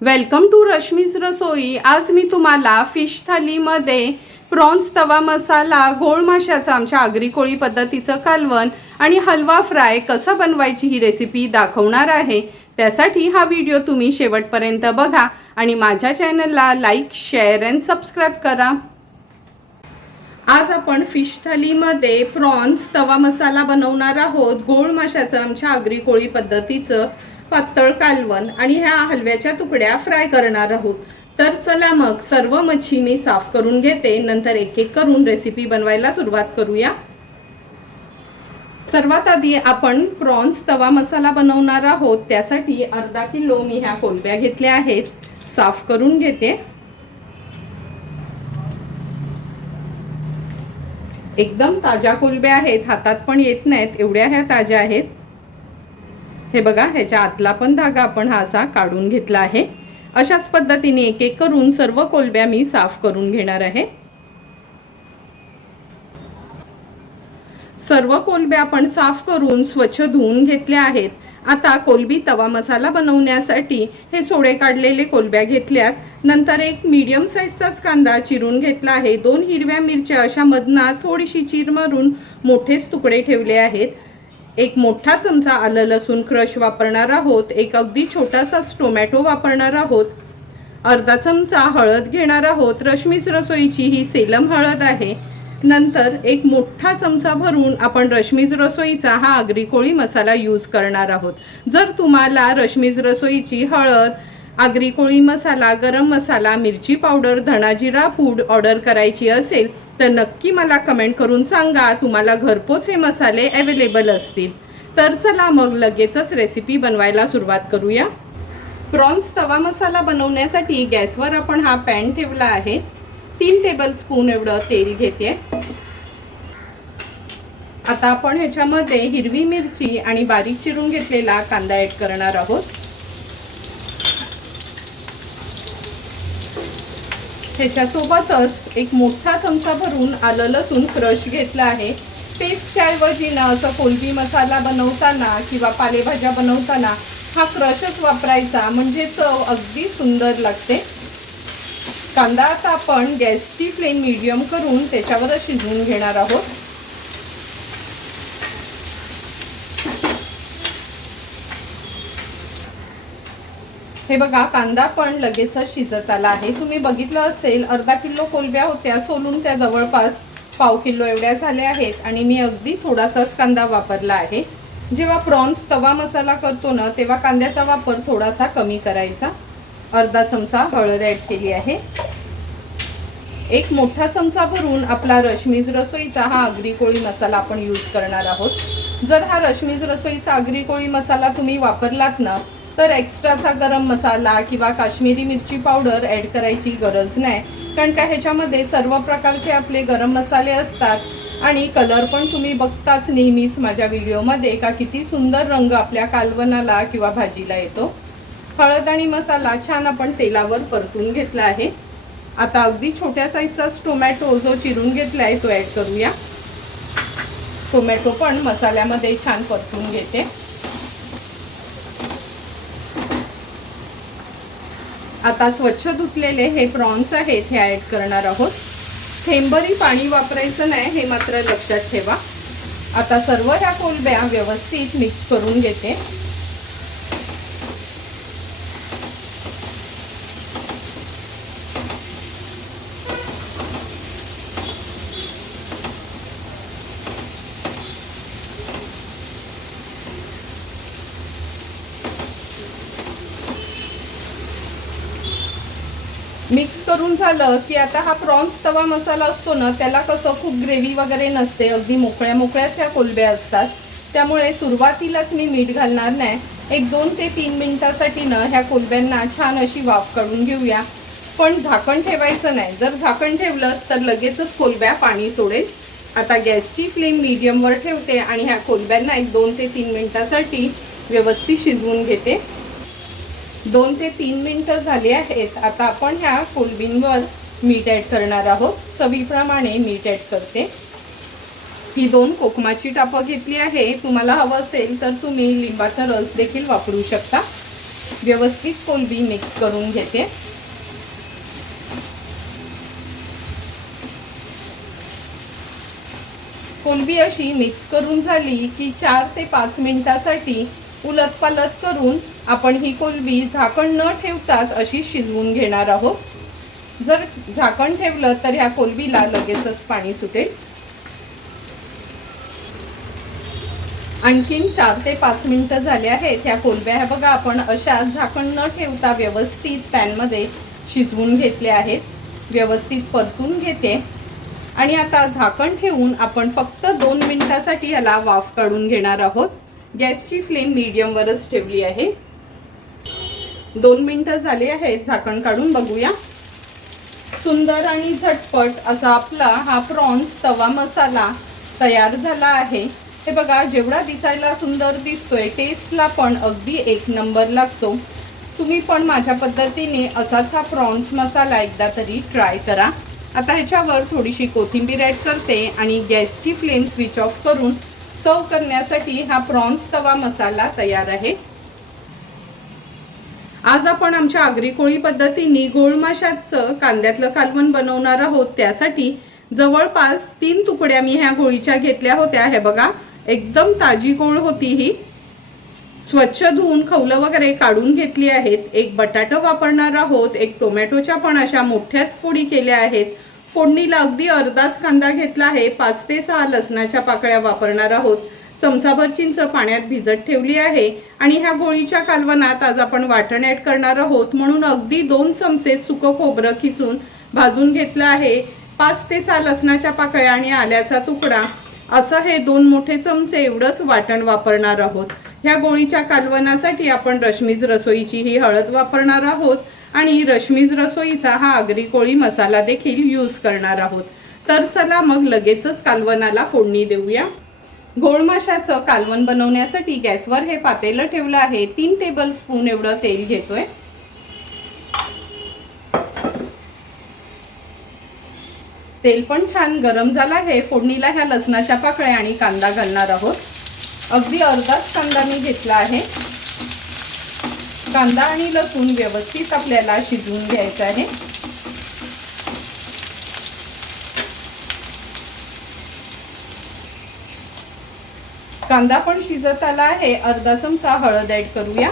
Welcome to Rashmi's रसोई। आज मी तुम्हाला fish थालीमध्ये prawns तवा मसाला, घोळ माशाचं आमच्या आगरी कोळी पद्धतीचं कालवण आणि हलवा फ्राय कसा बनवायची ही रेसिपी दाखवणार आहे। त्यासाठी हा व्हिडिओ तुम्ही शेवटपर्यंत बघा आणि माझ्या चॅनलला लाईक, शेअर अँड सबस्क्राईब करा। आज आपण फिश थालीमध्ये प्रॉन्स तवा मसाला बनवणार आहोत। घोळ माशाचं आमच्या आगरी कोळी पद्धतीचं पातळ कालवण आणि ह्या हलव्याच्या तुकड्या फ्राय करणार आहोत। तर चला मग सर्व मच्छी मी साफ करून घेते, नंतर एक एक करून रेसिपी बनवायला सुरुवात करूया। सर्वात आधी आपण प्रॉन्स तवा मसाला बनवणार आहोत। त्यासाठी अर्धा किलो मी ह्या कोलंब्या घेतल्या आहेत, साफ करून घेते। एकदम ताजा कोलंब्या आहेत, हातात पण येत नाहीत एवढ्या ह्या ताज्या आहेत। हे बघा, ह्याच्या आतला पण धागा आपण हा असा काढून घेतला आहे। अशाच पद्धतीने एक एक करून सर्व कोलंब्या मी साफ करून घेणार आहे। सर्व कोलंब्या आपण साफ करून स्वच्छ धुवून घेतल्या आहेत। आता कोलंबी तवा मसाला बनवण्यासाठी हे सोडे काढलेले कोलंब्या घेतल्यात। नंतर एक मीडियम साईजचा कांदा चिरून घेतला आहे। 2 हिरव्या मिरच्या अशा मधना थोडीशी चीर मारून मोठेच तुकडे ठेवले आहेत। एक मोठा चमचा आलं लसूण क्रश वापरणार आहोत। एक अगदी छोटासा टोमॅटो वापरणार आहोत। अर्धा चमचा हळद घेणार आहोत। रश्मीज रसोईची ही सेलम हळद आहे। नंतर एक मोठा चमचा भरून आपण रश्मीज रसोईचा हा आगरी कोळी मसाला यूज करणार आहोत। जर तुम्हाला रश्मीज रसोईची हळद, आगरी कोळी मसाला, गरम मसाला, मिरची पावडर, धना जिरा पूड ऑर्डर करायची असेल तर नक्की मला कमेंट करून सांगा, तुम्हाला घरपोच हे मसाले अवेलेबल असतील। तर चला मग लगेचच रेसिपी बनवायला सुरुवात करूया। प्रॉन्स तवा मसाला बनवण्यासाठी गॅसवर आपण हा पॅन ठेवला आहे। 3 टेबलस्पून एवढं तेल घेते। आता आपण ह्याच्यामध्ये हिरवी मिरची आणि बारीक चिरून घेतलेला कांदा ॲड करणार आहोत। ह्याच्यासोबतच एक मोठा चमचा भरून आलं लसूण क्रश घेतला आहे। पेस्टच्या ऐवजी ना असं कोलंबी मसाला बनवताना किंवा पालेभाज्या बनवताना हा क्रशच वापरायचा, म्हणजे चव अगदी सुंदर लागते। कांदा आता आपण गॅसची फ्लेम मीडियम करून त्याच्यावरच शिजवून घेणार आहोत। हे बघा, कांदा पण लगेचच शिजत आला आहे। तुम्ही बघितलं असेल अर्धा किलो कोलंब्या होत्या, सोलून त्या जवळपास पाव किलो एवढ्या झाल्या आहेत आणि मी अगदी थोडासाच कांदा वापरला आहे। जेव्हा प्रॉन्स तवा मसाला करतो ना तेव्हा कांद्याचा वापर थोडासा कमी करायचा। अर्धा चमचा हळद ॲड केली आहे। एक मोठा चमचा भरून आपला रश्मीज रसोईचा हा आगरी कोळी मसाला आपण यूज करणार आहोत। जर हा रश्मीज रसोईचा आगरी कोळी मसाला तुम्ही वापरलात ना तर एक्स्ट्राचा गरम मसाला किंवा काश्मीरी मिरची पावडर ॲड करायची गरज नाही, कारण का ह्याच्यामध्ये सर्व प्रकारचे आपले गरम मसाले असतात आणि कलर पण तुम्ही बघताच नेहमीच माझ्या व्हिडिओमध्ये का किती सुंदर रंग आपल्या कालवणाला किंवा भाजीला येतो। हळद आणि मसाला छान आपण तेलावर परतून घेतला आहे। आता अगदी छोट्या साईजचा टोमॅटो जो चिरून घेतला आहे तो ॲड करूया। टोमॅटो पण मसाल्यामध्ये छान परतून घेते। आता स्वच्छ धुतलेले हे प्रॉन्स आहेत हे ॲड करणार आहोत। थेंबरी पाणी वापरायचं नाही, हे मात्र लक्षात ठेवा। आता सर्व ह्या कोलंब्या व्यवस्थित मिक्स करून घेते। मिक्स करून झालं की आता हा प्रॉन्स तवा मसाला असतो ना त्याला कसं खूप ग्रेव्ही वगैरे नसते, अगदी मोकळ्या मोकळ्याच ह्या कोलंब्या असतात। त्यामुळे सुरुवातीलाच मी मीठ घालणार नाही। एक 2 ते 3 मिनिटासाठी ना ह्या कोलंब्यांना छान अशी वाफ काढून घेऊया, पण झाकण ठेवायचं नाही। जर झाकण ठेवलं तर लगेचच कोलंब्या पाणी सोडेल। आता गॅसची फ्लेम मीडियमवर ठेवते आणि ह्या कोलंब्यांना एक 2 ते 3 मिनिटासाठी व्यवस्थित शिजवून घेते। 2 ते 3 मिनिटं झाली आहेत। आता आपण ह्या कोलंबींवर मीठ ॲड करणार आहोत। चवीप्रमाणे मीठ ॲड करते। ही 2 कोकमाची टापं घेतली आहे। तुम्हाला हवं असेल तर तुम्ही लिंबाचा रस देखील वापरू शकता। व्यवस्थित कोलंबी मिक्स करून घेते। कोलंबी अशी मिक्स करून झाली की 4 ते 5 मिनिटांसाठी उलटपालट करून आपण ही कोलंबी झाकण न ठेवताच अशी शिजवून घेणार आहोत। जर झाकण ठेवलं तर ह्या कोलंबीला लगेचच पाणी सुटेल। आणखीन 4 ते 5 मिनिटं झाले आहेत। ह्या कोलंब्या ह्या बघा आपण अशा झाकण न ठेवता व्यवस्थित पॅनमध्ये शिजवून घेतल्या आहेत। व्यवस्थित परतून घेते आणि आता झाकण ठेवून आपण फक्त 2 मिनिटांसाठी याला वाफ काढून घेणार आहोत। गॅसची फ्लेम मीडियम वरच ठेवली आहे। 2 मिनिटं झाले आहेत, झाकण काढून बघूया। सुंदर आणि झटपट असा आपला हा प्रॉन्स तवा मसाला तयार झाला आहे। हे बघा जेवढा दिसायला सुंदर दिसतोय टेस्टला पण अगदी एक नंबर लागतो। तुम्ही पण माझ्या पद्धतीने असाच हा प्रॉन्स मसाला एकदा तरी ट्राय करा। आता ह्याच्यावर थोडीशी कोथिंबीर ॲड करते आणि गॅसची फ्लेम स्विच ऑफ करून सर्व करण्यासाठी हा प्रॉन्स तवा मसाला तयार आहे। आज आपण आमच्या आगरी कोळी पद्धतीने गोड माशाचं कांद्यातलं कालवण बनवणार आहोत। त्यासाठी जवळपास 3 तुकड्या मी ह्या गोळीच्या घेतल्या होत्या। हे बघा एकदम ताजी गोळ होती ही। स्वच्छ धुवून खवलं वगैरे काढून घेतली आहेत। एक बटाटा वापरणार आहोत। एक टोमॅटोच्या पण अशा मोठ्याच फोडी केल्या आहेत। फोडणीला अगदी अर्धाच कांदा घेतला आहे। 5 ते 6 लसणाच्या पाकळ्या वापरणार आहोत। चमचाभर चिंच पाण्यात भिजत ठेवली आहे आणि ह्या गोळीच्या कालवणात आज आपण वाटण ॲड करणार आहोत म्हणून अगदी 2 चमचे सुकं खोबरं खिसून भाजून घेतलं आहे। 5 ते 6 लसणाच्या पाकळ्या आणि आल्याचा तुकडा असं हे 2 मोठे चमचे एवढंच वाटण वापरणार आहोत। ह्या गोळीच्या कालवणासाठी आपण रश्मीज रसोईची ही हळद वापरणार आहोत आणि रश्मीज रसोईचा हा आगरी कोळी मसाला देखील यूज करणार आहोत। तर चला मग लगेचच कालवणाला फोडणी देऊया। गोड माशाचं कालवण बनवण्यासाठी गॅसवर हे पातेलं ठेवलं आहे। 3 टेबलस्पून एवढं तेल घेतोय। तेल पण छान गरम झालं आहे। फोडणीला ह्या लसणाच्या पाकळ्या आणि कांदा घालणार आहोत। अगदी अर्धाच कांदा मी घेतला आहे। कांदा आणि लसूण व्यवस्थित आपल्याला शिजवून घ्यायचं आहे। कांदा पण शिजत आला आहे। अर्धा चमचा हळद ॲड करूया।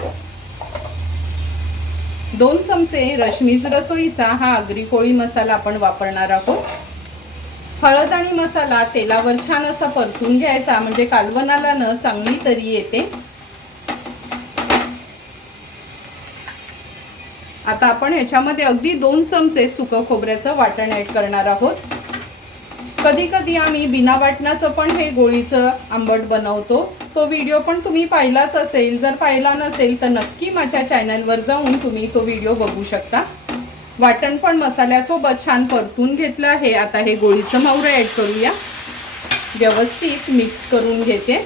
2 चमचे रश्मीज रसोईचा हा आगरी कोळी मसाला आपण वापरणार आहोत। हळद आणि मसाला तेलावर छान असा परतून घ्यायचा म्हणजे कालवणाला न चांगली तरी येते। आता आपण ह्याच्यामध्ये अगदी 2 चमचे सुकं खोबऱ्याचं वाटण ॲड करणार आहोत। कधी कधी आम्ही बिना वाटणाचं पण हे गोळीचं आंबट बनवतो। तो व्हिडिओ पण तुम्ही पाहिलाच असेल। जर पाहिला नसेल तर नक्की माझ्या चॅनलवर जाऊन तुम्ही तो व्हिडिओ बघू शकता। वाटण पण मसाल्यासोबत छान परतून घेतलं आहे। आता हे गोळीचं मावरं ॲड करूया। व्यवस्थित मिक्स करून घेते।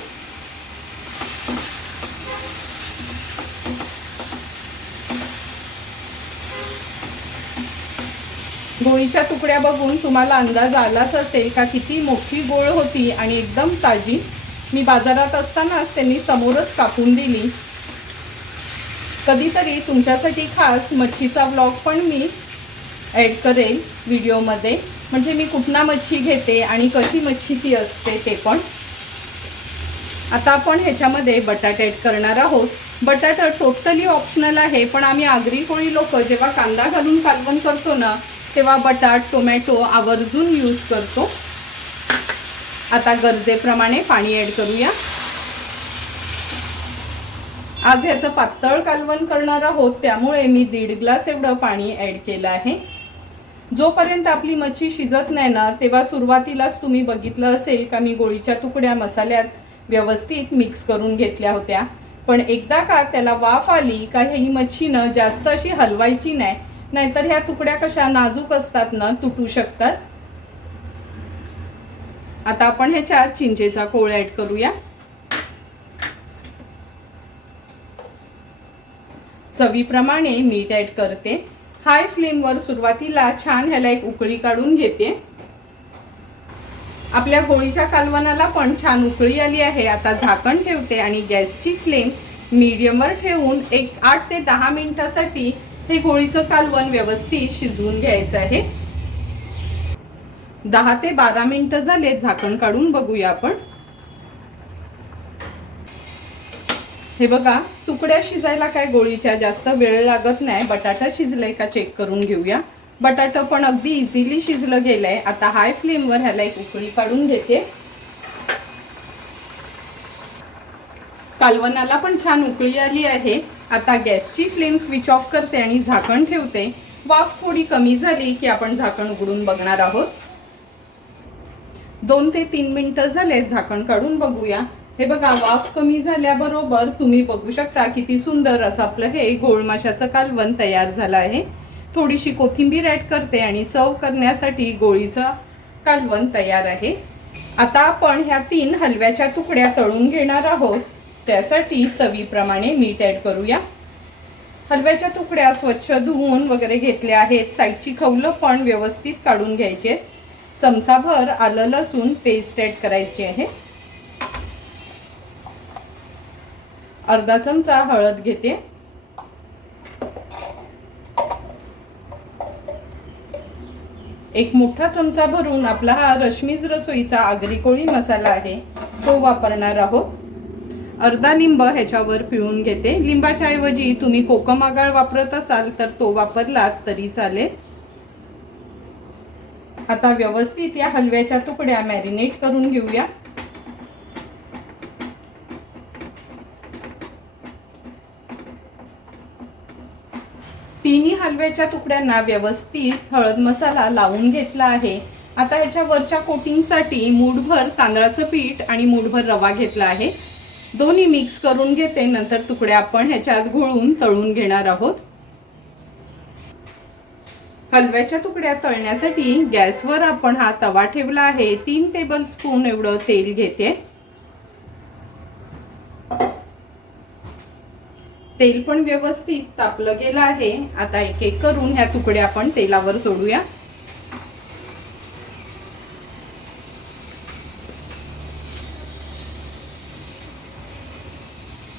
गोळीच्या तुकड्या बघून तुम्हाला अंदाज आलाच असेल का किती मोठी गोळ होती आणि एकदम ताजी। मी बाजारात असतानाच त्यांनी समोरच कापून दिली। कधीतरी तुमच्यासाठी खास मच्छीचा व्लॉग पण मी ॲड करेल व्हिडिओमध्ये, म्हणजे मी कुठना मच्छी घेते आणि कशी मच्छी ती असते ते पण। आता आपण ह्याच्यामध्ये बटाटे ॲड करणार आहोत। बटाटा टोटली ऑप्शनल आहे, पण आम्ही आगरी कोळी लोक जेव्हा कांदा घालून कालवण करतो ना तेव्हा बटाट टोमॅटो आवर्जून यूज करतो। आता गरजेप्रमाणे पाणी ॲड करूया। आज ह्याचं पातळ कालवण करणार आहोत त्यामुळे मी 1.5 ग्लास एवढं पाणी ॲड केलं आहे। जोपर्यंत आपली मच्छी शिजत नाही ना तेव्हा सुरुवातीलाच तुम्ही बघितलं असेल का मी गोळीच्या तुकड्या मसाल्यात व्यवस्थित मिक्स करून घेतल्या होत्या। पण एकदा का त्याला वाफ आली का ही मच्छी न जास्त अशी हलवायची नाही, नाहीतर ह्या तुकड्या कशा नाजूक असतात ना तुटू शकतात। आता आपण ह्याच्यात चिंचेचा कोळ ॲड करूया। चवीप्रमाणे मीठ ॲड करते। हाय फ्लेमवर सुरुवातीला छान ह्याला एक उकळी काढून घेते। आपल्या गोळीच्या कालवणाला पण छान उकळी आली आहे। आता झाकण ठेवते आणि गॅसची फ्लेम मीडियमवर ठेवून एक 8 ते 10 मिनिटासाठी हे गोळीचं कालवण व्यवस्थित शिजवून घ्यायचं आहे। 10 ते 12 मिनिटं झाले, झाकण काढून बघूया आपण। हे बघा, तुकड्या शिजायला काय गोळीच्या जास्त वेळ लागत नाही। बटाटा शिजलाय का चेक करून घेऊया। बटाटा पण अगदी इझिली शिजलं गेलंय। आता हाय फ्लेमवर ह्याला एक उकळी काढून घेते। कालवणाला पण छान उकळी आली आहे। आता गॅसची फ्लेम स्विच ऑफ करते आणि झाकण ठेवते। वाफ थोडी कमी झाली की आपण झाकण उघडून बघणार आहोत। 2 ते 3 मिनिटं झाले, झाकण काढून बघूया। हे बघा, वाफ कमी झाल्याबरोबर तुम्ही बघू शकता किती सुंदर असं आपलं हे घोळ माशाचं कालवण तयार झालं आहे। थोडीशी कोथिंबीर ॲड करते आणि सर्व करण्यासाठी गोळीचं कालवण तयार आहे। आता आपण ह्या 3 हलव्याच्या तुकड्या तळून घेणार आहोत। त्यासाठी चवीप्रमाणे मीठ ॲड करूया। हलव्याच्या तुकड्या स्वच्छ धुवून वगैरे घेतल्या आहेत। साईडची खवलं पण व्यवस्थित काढून घ्यायचे। चमचाभर आलं लसूण पेस्ट ॲड करायची आहे। अर्धा चमचा हळद घेते। एक मोठा चमचा भरून आपला हा रश्मीज रसोईचा आगरी कोळी मसाला आहे तो वापरणार आहोत। अर्धा लिंब ह्याच्यावर पिळून घेते। लिंबाच्या ऐवजी तुम्ही कोकम आगळ वापरत असाल तर तो वापरलात तरी चालेल। आता व्यवस्थित या हलव्याच्या तुकड्या मॅरिनेट करून घेऊया। तिन्ही हलव्याच्या तुकड्यांना व्यवस्थित हळद मसाला लावून घेतला आहे। आता ह्याच्या वरच्या कोटिंगसाठी मूठभर तांदळाचं पीठ आणि मूठभर रवा घेतला आहे। दोन्ही मिक्स करून घेते। नंतर तुकड्या आपण ह्याच्यात घोळून तळून घेणार आहोत। हलव्याच्या तुकड्या तळण्यासाठी गॅसवर आपण हा तवा ठेवला आहे। 3 टेबलस्पून एवढं तेल घेते। तेल पण व्यवस्थित तापलं गेलं आहे। आता एक एक करून ह्या तुकड्या आपण तेलावर सोडूया।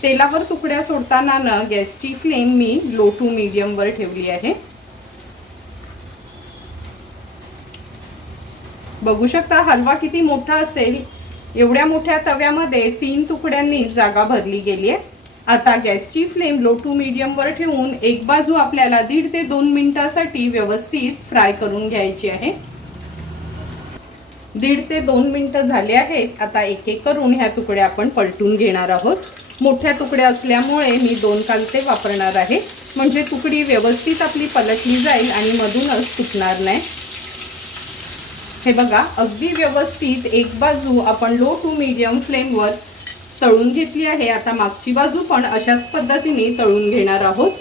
तेलावर तुकड्या सोडताना ना गॅसची फ्लेम मी लो टू मीडियम वर ठेवली आहे। बघू शकता हलवा किती मोठा असेल। एवढ्या मोठ्या तव्यामध्ये 3 तुकड्यांनी जागा भरली गेली आहे। आता गॅसची फ्लेम लो टू मीडियम वर ठेवून एक बाजू आपल्याला 1.5 ते 2 मिनिटांसाठी व्यवस्थित फ्राय करून घ्यायची आहे। 1.5 ते 2 मिनिटं झाले आहेत। आता एक एक करून ह्या तुकड्या आपण पलटून घेणार आहोत। मोठ्या तुकड्या असल्यामुळे मी 2 कालते वापरणार आहे, म्हणजे तुकडी व्यवस्थित आपली पलटली जाईल आणि मधूनच तुटणार नाही। हे बघा, अगदी व्यवस्थित एक बाजू आपण लो टू मीडियम फ्लेमवर तळून घेतली आहे। आता मागची बाजू पण अशाच पद्धतीने तळून घेणार आहोत।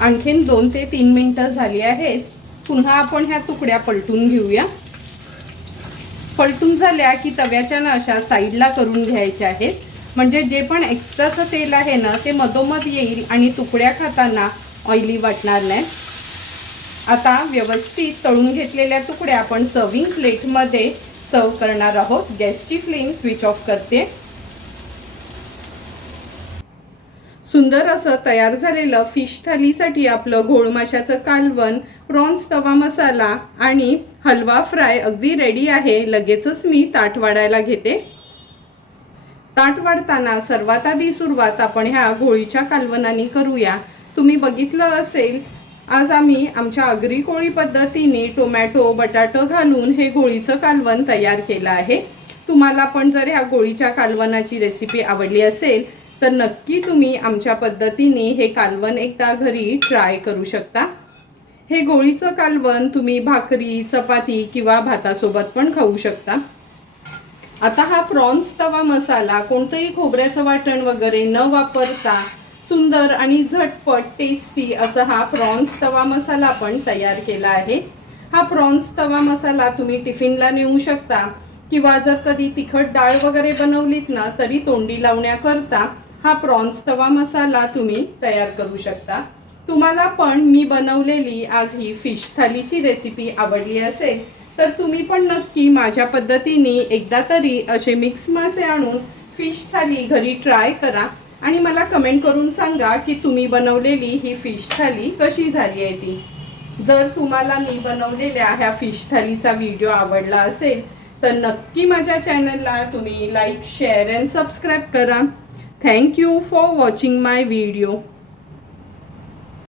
आणखीन 2 ते 3 मिनिटं झाली आहेत। पुन्हा आपण ह्या तुकड्या पलटून घेऊया। पलटून झाल्या की तव्याच्या ना अशा साईडला करून घ्यायच्या आहेत, म्हणजे जे पण एक्स्ट्राचं तेल आहे ना ते मधोमध येईल आणि तुकड्या खाताना ऑइली वाटणार नाही। आता व्यवस्थित तळून घेतलेल्या तुकड्या आपण सर्विंग प्लेटमध्ये सर्व करणार आहोत। गॅसची फ्लेम स्विच ऑफ करते। सुंदर असं तयार झालेलं फिश थालीसाठी आपलं घोळ माशाचं कालवण, प्रॉन्स तवा मसाला आणि हलवा फ्राय अगदी रेडी आहे। लगेचच मी ताट वाढायला घेते। ताट वाढताना सर्वात आधी सुरुवात आपण ह्या घोळीच्या कालवणाने करूया। तुम्ही बघितलं असेल, आज आम्ही आमच्या आगरी कोळी पद्धतीने टोमॅटो बटाटो घालून हे घोळीचं कालवण तयार केलं आहे। तुम्हाला पण जर ह्या घोळीच्या कालवणाची रेसिपी आवडली असेल तर नक्की तुम्ही आमच्या पद्धतीने हे कालवण एकदा घरी ट्राय करू शकता। हे घोळीचं कालवण तुम्ही भाकरी चपाती किंवा भातासोबत पण खाऊ शकता। आता हा प्रॉन्स तवा मसाला कोणतंही खोबऱ्याचं वाटण वगैरे न वापरता सुंदर आणि झटपट टेस्टी असा हा प्रॉन्स तवा मसाला आपण तयार केला आहे। हा प्रॉन्स तवा मसाला तुम्ही टिफिनला नेऊ शकता किंवा जर कधी तिखट डाळ वगैरे बनवलीत ना तरी तोंडी लावण्याकरता हा प्रॉन्स तवा मसाला तुम्ही तयार करू शकता। तुम्हाला पण मी बनवलेली आज ही फिश थालीची रेसिपी आवडली असेल तर तुम्ही पण नक्की माझ्या पद्धतीने एकदा तरी असे मिक्स मासे आणून फिश थाली घरी ट्राय करा आणि मला कमेंट करून सांगा की तुम्ही बनवलेली ही फिश थाली कशी झाली आहे ती. जर तुम्हाला मी बनवलेल्या ह्या फिश थालीचा व्हिडिओ आवडला असेल तर नक्की माझ्या चॅनलला तुम्ही लाईक शेअर अँड सबस्क्राईब करा. Thank you for watching my video.